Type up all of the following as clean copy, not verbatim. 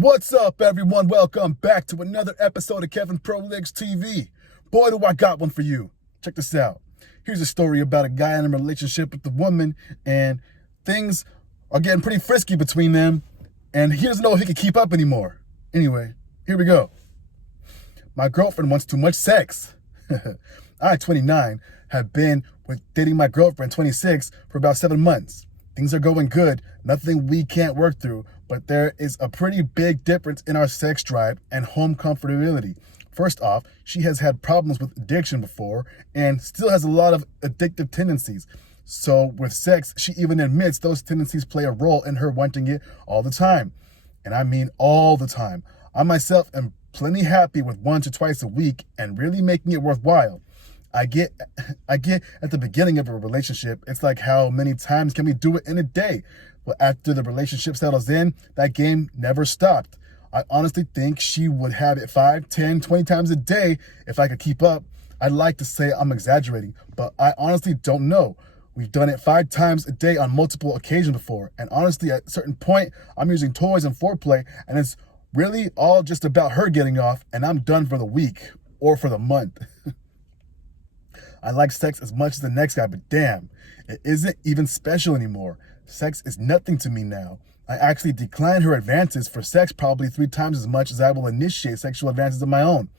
What's up, everyone? Welcome back to another episode of Kevin Pro Leagues TV. Boy, do I got one for you. Check this out. Here's a story about a guy in a relationship with a woman, and things are getting pretty frisky between them, and he doesn't know if he can keep up anymore. Anyway, here we go. My girlfriend wants too much sex. I, 29, have been dating my girlfriend, 26, for about 7 months. Things are going good, nothing we can't work through, but there is a pretty big difference in our sex drive and home comfortability. First off, she has had problems with addiction before and still has a lot of addictive tendencies. So with sex, she even admits those tendencies play a role in her wanting it all the time. And I mean all the time. I myself am plenty happy with 1 to twice a week and really making it worthwhile. I get at the beginning of a relationship, it's like how many times can we do it in a day? But after the relationship settles in, that game never stopped. I honestly think she would have it 5, 10, 20 times a day if I could keep up. I'd like to say I'm exaggerating, but I honestly don't know. We've done it 5 times a day on multiple occasions before. And honestly, at a certain point, I'm using toys and foreplay, and it's really all just about her getting off, and I'm done for the week or for the month. I like sex as much as the next guy, but damn, it isn't even special anymore. Sex is nothing to me now. I actually decline her advances for sex probably 3 times as much as I will initiate sexual advances of my own.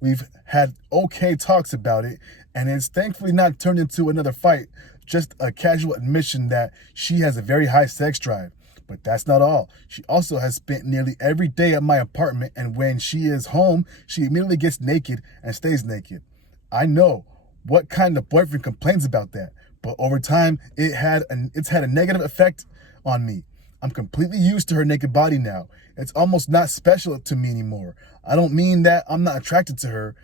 We've had okay talks about it, and it's thankfully not turned into another fight, just a casual admission that she has a very high sex drive. But that's not all. She also has spent nearly every day at my apartment, and when she is home, she immediately gets naked and stays naked. I know what kind of boyfriend complains about that, but over time, it's had a negative effect on me. I'm completely used to her naked body now. It's almost not special to me anymore. I don't mean that I'm not attracted to her.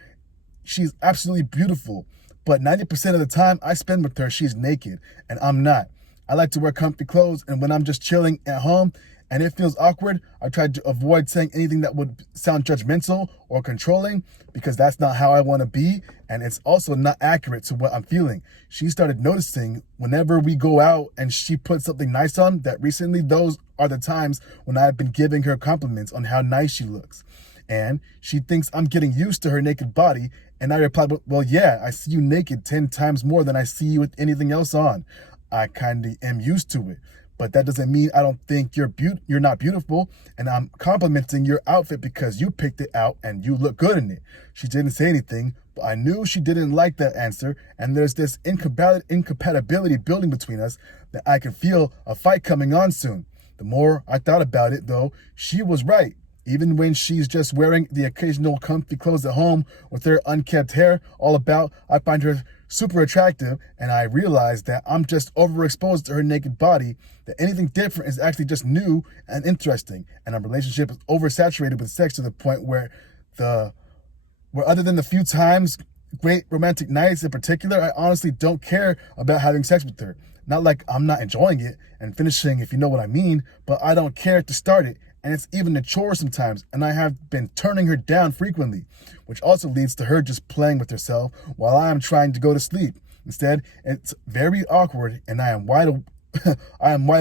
She's absolutely beautiful, but 90% of the time I spend with her, she's naked, and I'm not. I like to wear comfy clothes, and when I'm just chilling at home and it feels awkward, I try to avoid saying anything that would sound judgmental or controlling, because that's not how I want to be, and it's also not accurate to what I'm feeling. She started noticing whenever we go out and she puts something nice on, that recently those are the times when I've been giving her compliments on how nice she looks. And she thinks I'm getting used to her naked body, and I replied, well, yeah, I see you naked 10 times more than I see you with anything else on. I kind of am used to it. But that doesn't mean I don't think you're not beautiful, and I'm complimenting your outfit because you picked it out and you look good in it. She didn't say anything, but I knew she didn't like that answer, and there's this incompatibility building between us that I can feel a fight coming on soon. The more I thought about it, though, she was right. Even when she's just wearing the occasional comfy clothes at home with her unkempt hair all about, I find her super attractive, and I realize that I'm just overexposed to her naked body, that anything different is actually just new and interesting, and our relationship is oversaturated with sex to the point where other than the few times, great romantic nights in particular, I honestly don't care about having sex with her. Not like I'm not enjoying it and finishing, if you know what I mean, but I don't care to start it. And it's even a chore sometimes, and I have been turning her down frequently, which also leads to her just playing with herself while I am trying to go to sleep. Instead, it's very awkward, and I am wide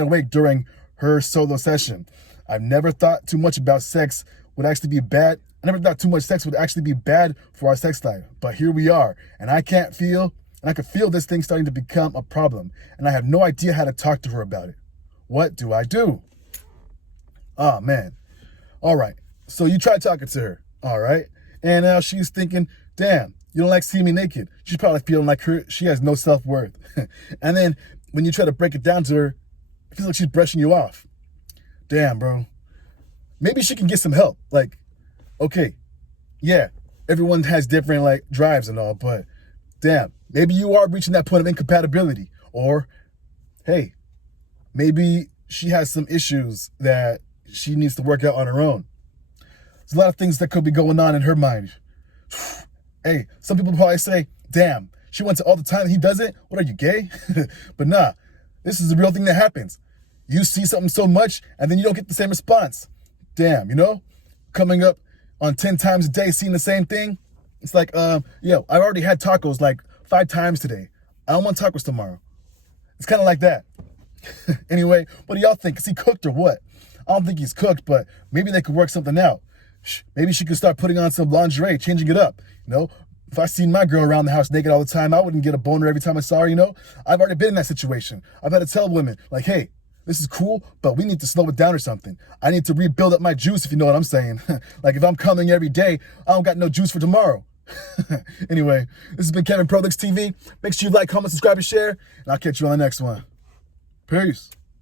awake during her solo session. I've never thought too much about sex would actually be bad. I never thought too much sex would actually be bad for our sex life, but here we are, and I can feel this thing starting to become a problem, and I have no idea how to talk to her about it. What do I do? Oh, man. All right. So you try talking to her. All right. And now she's thinking, damn, you don't like seeing me naked. She's probably feeling like she has no self-worth. And then when you try to break it down to her, it feels like she's brushing you off. Damn, bro. Maybe she can get some help. Like, okay, yeah, everyone has different, like, drives and all, but damn, maybe you are reaching that point of incompatibility. Or, hey, maybe she has some issues that she needs to work out on her own. There's a lot of things that could be going on in her mind. Hey, some people probably say, damn, she wants it all the time and he doesn't. What are you, gay? But nah, this is the real thing that happens. You see something so much and then you don't get the same response. Damn, coming up on 10 times a day, seeing the same thing. It's like, I've already had tacos like 5 times today. I don't want tacos tomorrow. It's kind of like that. Anyway, what do y'all think? Is he cooked or what? I don't think he's cooked, but maybe they could work something out. Maybe she could start putting on some lingerie, changing it up. You know, if I seen my girl around the house naked all the time, I wouldn't get a boner every time I saw her, you know? I've already been in that situation. I've had to tell women, like, hey, this is cool, but we need to slow it down or something. I need to rebuild up my juice, if you know what I'm saying. Like, if I'm coming every day, I don't got no juice for tomorrow. Anyway, this has been Kevin ProLex TV. Make sure you like, comment, subscribe, and share, and I'll catch you on the next one. Peace.